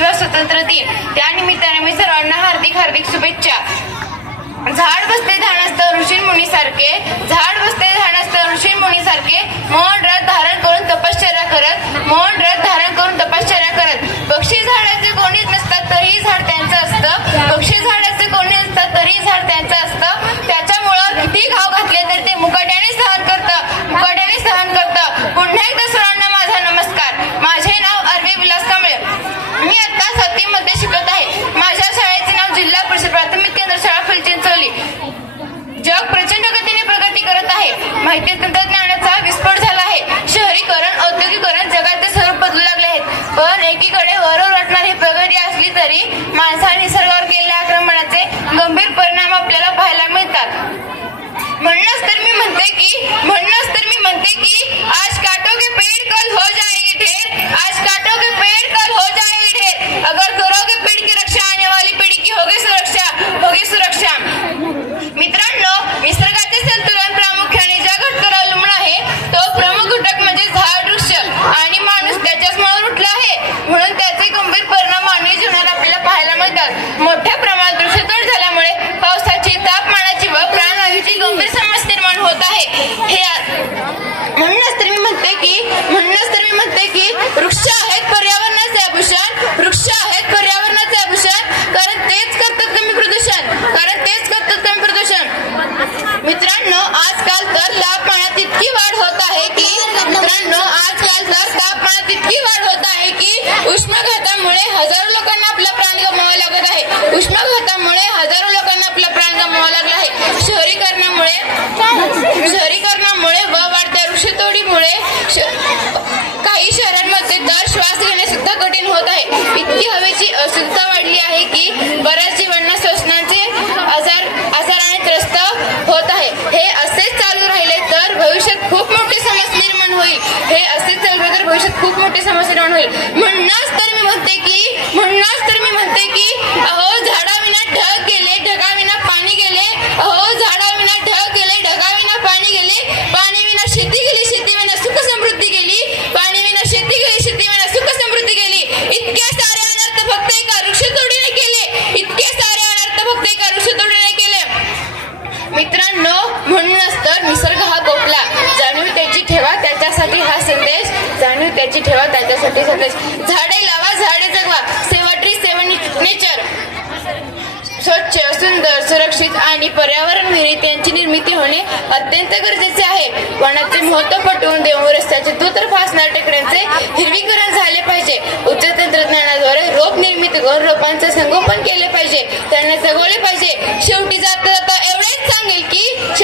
विश्व स्वातंत्र्य दिन, त्यानिमित्ताने मी सर्वांना हार्दिक शुभेच्छा। झाड बसते झाडास्तं ऋषी मुनी सारखे, झाड बसते झाडास्तं ऋषी मुनी सारखे, मौन व्रत धारण करून तपश्चर्या करत, मौन व्रत धारण करून तपश्चर्या करत। पक्षी झाडाचे कोणीच नसतात तरी झाड त्यांचं असतं, पक्षी झाडाचे कोणी नसतात तरी झाड त्यांचं असतं। त्याच्यामुळं किती घाव घातले तर ते मुकाट्याने सहन करतं, मुकाट्याने सहन करतं। पुन्हा एकदा सर्वांना माझा नमस्कार। माझे नाव अरवी विलास कांबळे, मी आता 7वी मध्ये शिकत आहे। माझ्या शाळेचे नाव जिल्हा परिषद प्राथमिक केंद्र शाळा फुलचिंचोली। जग प्रचंड गतीने प्रगती करत आहे, माहिती तंत्रज्ञानाचा विस्फोट झाला आहे, शहरीकरण औद्योगिकरण जगाचे स्वरूप बदलू लागले आहेत। पण एकीकडे वरवर वाटणारी प्रगती असली तरी माणसाने निसर्गावर केलेल्या आक्रमणाचे गंभीर परिणाम आपल्याला पाहायला मिळतात। म्हणूनच तर मी म्हणते की आज काटो के पेड़ कल हो जाएंगे ढेर, आज काटो के पेड़ कल हो जाएंगे ढेर। अगर करोगे पेड़ की रक्षा आने वाली पिढी की होगी सुरक्षा। मित्रांनो, निसर्गाचे संतुलन प्रामुख्याने ज्या घटकावर अवलंबून आहे तो प्रमुख घटक म्हणजे झाड, वृक्ष आणि माणूस त्याच्याच मुळावर उठला आहे। म्हणून त्याचे गंभीर परिणाम मानवी जीवनात आपल्याला पाहायला मिळतात। मोठ्या प्रमाणात वृक्षतोड झाल्यामुळे पावसाची, तापमानाची व प्राणवायूची गंभीर समस्या निर्माण होत आहे। म्हणूनच तर मी म्हणते की वृक्ष आहेत पर्यावरणाचे आभूषण, वृक्ष आहेत पर्यावरणाचे आभूषण, कारण तेच करतात कमी प्रदूषण। मित्रांनो, आजकाल तर तापमानात इतकी वाढ होत आहे की उष्माघातामुळे हजारो लोकांना आपला प्राण गमवावा लागत आहे। उष्माघातामुळे हजारो लोकांना आपला प्राण गमवावा लागला आहे। शहरीकरणामुळे व वाढत्या वृक्षतोडीमुळे काही शहरांमध्ये तर श्वास घेणे सुद्धा कठीण होत आहे। इतकी हवेची अशुद्धता वाढली आहे की बऱ्याच जीवांना श्वसनाचे आजाराने त्रस्त होत आहे। हे असेच चालू राहिले तर भविष्यात खूप मोठी समस्या निर्माण होईल। म्हणूनच तर मी म्हणते की अहो झाडाविना ढग गेले, ढगाविना पाणी गेले, अहो झाडाविना ढग गेले, ढगाविना पाणी गेले, पाणी विना शेती गेली, शेती विना सुख समृद्धी गेली, पाणी विना शेती गेली, शेती विना सुख समृद्धी गेली। इतके सारे अनर्थ फक्त एका वृक्षतोडीने केले। मित्रांनो, म्हणूनच तर निसर्ग हा गोपला, जाणीव त्याची ठेवा त्याच्यासाठी हा संदेश, झाडे लावा, झाडे जगवा, सेवा ट्री, सेवा नेचर। स्वच्छ, सुंदर, सुरक्षित आणि पर्यावरण विरहित यांची निर्मिती होणे अत्यंत गरजेचे आहे। वनाचे महत्त्व पटवून देऊन रस्त्याचे दुतर्फा असणाऱ्या टेकड्यांचे हिरवीकरण झाले पाहिजे। उच्च तंत्रज्ञानाद्वारे रोप निर्मिती करून रोपांचे संगोपन केले पाहिजे, त्यांना जगवले पाहिजे। शेवटी जाता एवढेच सांगेल की